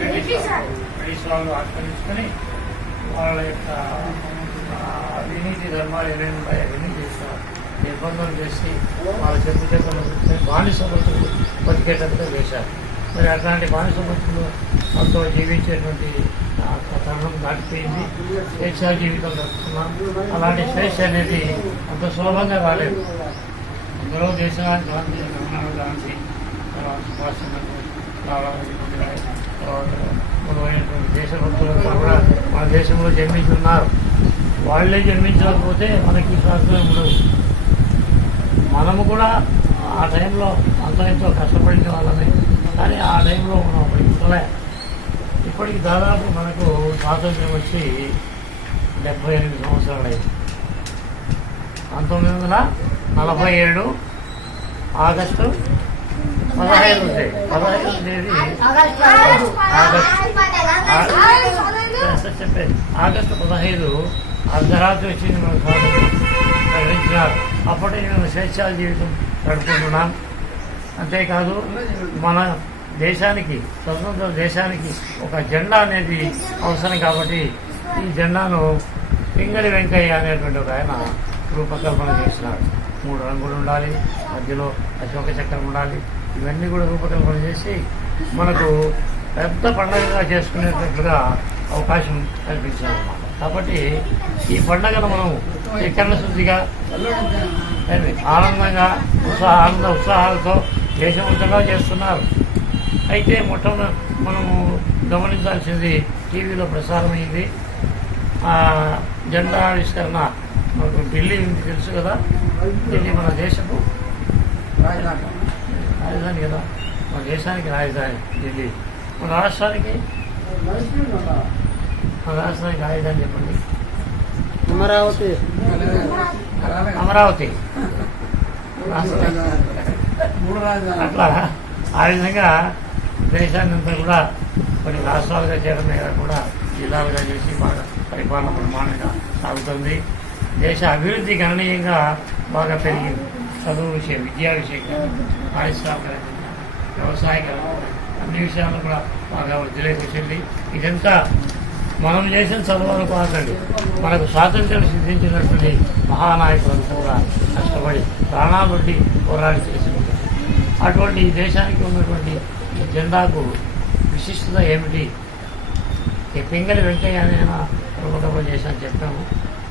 British వాళ్ళు British వాళ్ళు ఆక్రమించుకొని వాళ్ళ యొక్క అవినీతి ధర్మాలు ఏమైనా ఉన్నాయో అవన్నీ చేస్తారు నిర్బంధం చేసి వాళ్ళ చెప్పు చెప్పలు బానిస బతికేటట్టుగా వేశారు మరి అట్లాంటి బానిస మనతో జీవించేటువంటి తరుణం దాటిపోయింది. స్వేచ్ఛ జీవితం నడుపుతున్నాం అలాంటి స్వేచ్ఛ అనేది అంత సులభంగా రాలేదు. అందులో దేశానికి గాంధీ రమణారావు గాంధీ తర్వాత సుభాష్ దేశభక్తులు కూడా మన దేశంలో జన్మించున్నారు. వాళ్ళే జన్మించకపోతే మనకి స్వాతంత్రం ఉండదు. మనము కూడా ఆ టైంలో అంత ఎంతో కష్టపడిన వాళ్ళని కానీ ఆ టైంలో మనం ఇప్పలే ఇప్పటికి దాదాపు మనకు స్వాతంత్రం వచ్చి డెబ్బై ఎనిమిది సంవత్సరాలు అయింది పంతొమ్మిది వందల నలభై ఏడు ఆగస్టు పదహైదు పదహైదు తేదీ ఆగస్టు చెప్పేది ఆగస్టు పదహైదు అర్ధరాత్రి వచ్చింది మన స్వాతంత్రం ప్రకటించినారు. అప్పటి నేను స్వేచ్ఛా జీవితం గడుపుకుంటున్నాను అంతేకాదు మన దేశానికి స్వతంత్ర దేశానికి ఒక జెండా అనేది అవసరం కాబట్టి ఈ జెండాను పింగళి వెంకయ్య అనేటువంటి ఒక ఆయన రూపకల్పన చేసినాడు. మూడు రంగులు ఉండాలి మధ్యలో అశోక చక్రం ఉండాలి. ఇవన్నీ కూడా రూపకల్పన చేసి మనకు పెద్ద పండగగా చేసుకునేటట్లుగా అవకాశం కల్పించారు కాబట్టి ఈ పండగను మనం చక్కెర శుద్ధిగా ఆనందంగా ఉత్సాహ ఆనంద ఉత్సాహాలతో దేశమంతగా చేస్తున్నారు. అయితే మొట్టమొదటి మనము గమనించాల్సింది టీవీలో ప్రసారమైంది. ఆ జెండా ఆవిష్కరణ మనకు ఢిల్లీ తెలుసు కదా. ఢిల్లీ మన దేశపు రాజధాని. కదా. మన దేశానికి రాజధాని ఢిల్లీ. మన రాష్ట్రానికి మన రాష్ట్రానికి రాజధాని చెప్పండి. అమరావతి. అమరావతి. అట్లా. ఆ విధంగా దేశాన్ని అంతా కూడా కొన్ని రాష్ట్రాలుగా చేయడమే కాకుండా జిల్లాలుగా చేసి బాగా పరిపాలన ప్రమాణంగా సాగుతుంది. దేశ అభివృద్ధి గణనీయంగా బాగా పెరిగింది చదువు విషయం విద్యా విషయంగా పారిశ్రామిక వ్యవసాయ అన్ని విషయాలు కూడా బాగా వృద్ధిలోకి వచ్చింది ఇదంతా మనం చేసిన చదువులు కాకండి మనకు స్వాతంత్ర్యం సిద్ధించినటువంటి మహానాయకులంతా కూడా కష్టపడి ప్రాణాలుండి పోరాడి చేసింది. అటువంటి ఈ దేశానికి ఉన్నటువంటి జెండాకు విశిష్టత ఏమిటి? పింగళి వెంకయ్య అనే రూపకల్పన చేశాను చెప్పాము.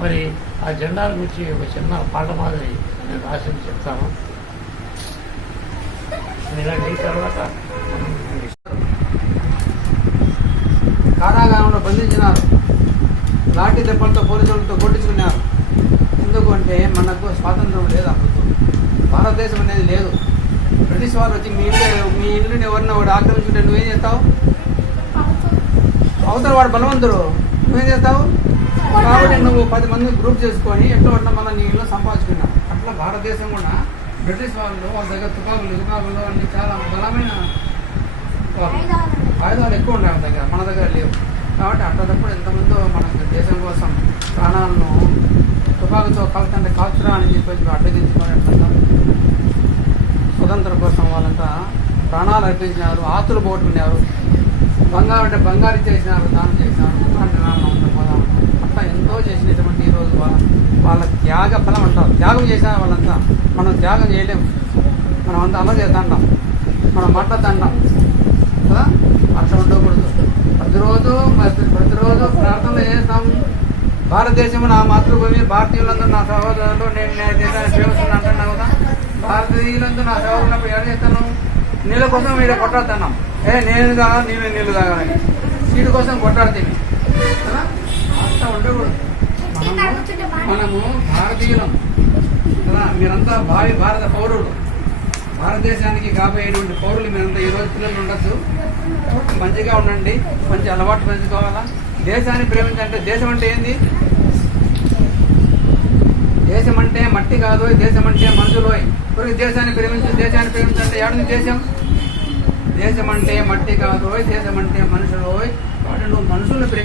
మరి ఆ జెండాల గురించి ఒక చిన్న పాట మాదిరి నేను రాసింది చెప్తాను. ఇలాంటి తర్వాత కారాగారంలో బంధించినారు. లాఠీ దెబ్బలతో పోలీసులతో కొట్టించుకున్నారు. ఎందుకంటే మనకు స్వాతంత్రం లేదు అప్పుడు. భారతదేశం అనేది లేదు. బ్రిటిష్ వారు వచ్చి మీ ఇల్లు మీ ఇల్లుని ఎవరిని వాడు ఆక్రమించుకుంటే నువ్వేం చేస్తావు? అవతల వాడు బలవంతుడు. నువ్వేం చేస్తావు? కాబట్టి నువ్వు పది మంది గ్రూప్ చేసుకొని ఎట్లా ఉన్న మన నీ ఇల్లు సంపాదించుకున్నావు అట్లా భారతదేశం కూడా బ్రిటిష్ వాళ్ళు వాళ్ళ దగ్గర తుపాకులు తుపాకులు అన్ని చాలా బలమైన. ఆయుధాలు ఎక్కువ ఉన్నాయి వాళ్ళ దగ్గర మన దగ్గర లేవు. కాబట్టి అట్లాంటప్పుడు ఎంతమందో మన దేశం కోసం ప్రాణాలను తుపాకుతో కాల్తంటే కాల్చురా అని చెప్పేసి అడ్డగించుకొని స్వతంత్రం కోసం వాళ్ళంతా ప్రాణాలు అర్పించినారు ఆతులు పోగొట్టుకున్నారు బంగారు అంటే బంగారు చేసినారు దానం చేసినారు. అంటే నాన్న ఉంటారు కదా. ఎంతో చేసినటువంటి ఈరోజు వాళ్ళ త్యాగ ఫలం అంటారు త్యాగం చేసిన వాళ్ళంతా మనం త్యాగం చేయలేము. మనం అంత అలాగే దండం మనం మట్ట దండం కదా? అట్లా ఉండకూడదు. ప్రతిరోజు ప్రతిరోజు ప్రార్థనలు చేస్తాం. భారతదేశం నా మాతృభూమి భారతీయులందరూ నా సహోదరులు నేను నేను దేశాన్ని ప్రేమిస్తున్నా అంటున్నా కదా? భారతీయులందరూ నా సహోదరులకు ఎలా చేస్తాను? నీళ్ళ కోసం వీడ కొట్టాడుతున్నాం ఏ నేను కాగా నీళ్ళు నీళ్ళు కాగాలని వీడి కోసం కొట్లాడుతుంది కదా? అట్లా ఉండకూడదు మనము భారతీయులం. కదా మీరంతా భావి భారత పౌరులు. భారతదేశానికి కాబోయేటువంటి పౌరులు మీరంతా ఈ రోజు పిల్లలు ఉండొచ్చు. మంచిగా ఉండండి. మంచి అలవాటు పెంచుకోవాలా? దేశాన్ని ప్రేమించాలంటే దేశం అంటే ఏంది? దేశం అంటే మట్టి కాదు దేశం అంటే మనుషులోయ్ ఇప్పుడు దేశాన్ని ప్రేమించు దేశాన్ని ప్రేమించంటే ఏడుంది దేశం? దేశం అంటే మట్టి కాదు దేశం అంటే మనుషులోయ్ వాటి నువ్వు మనుషుల్ని ప్రేమి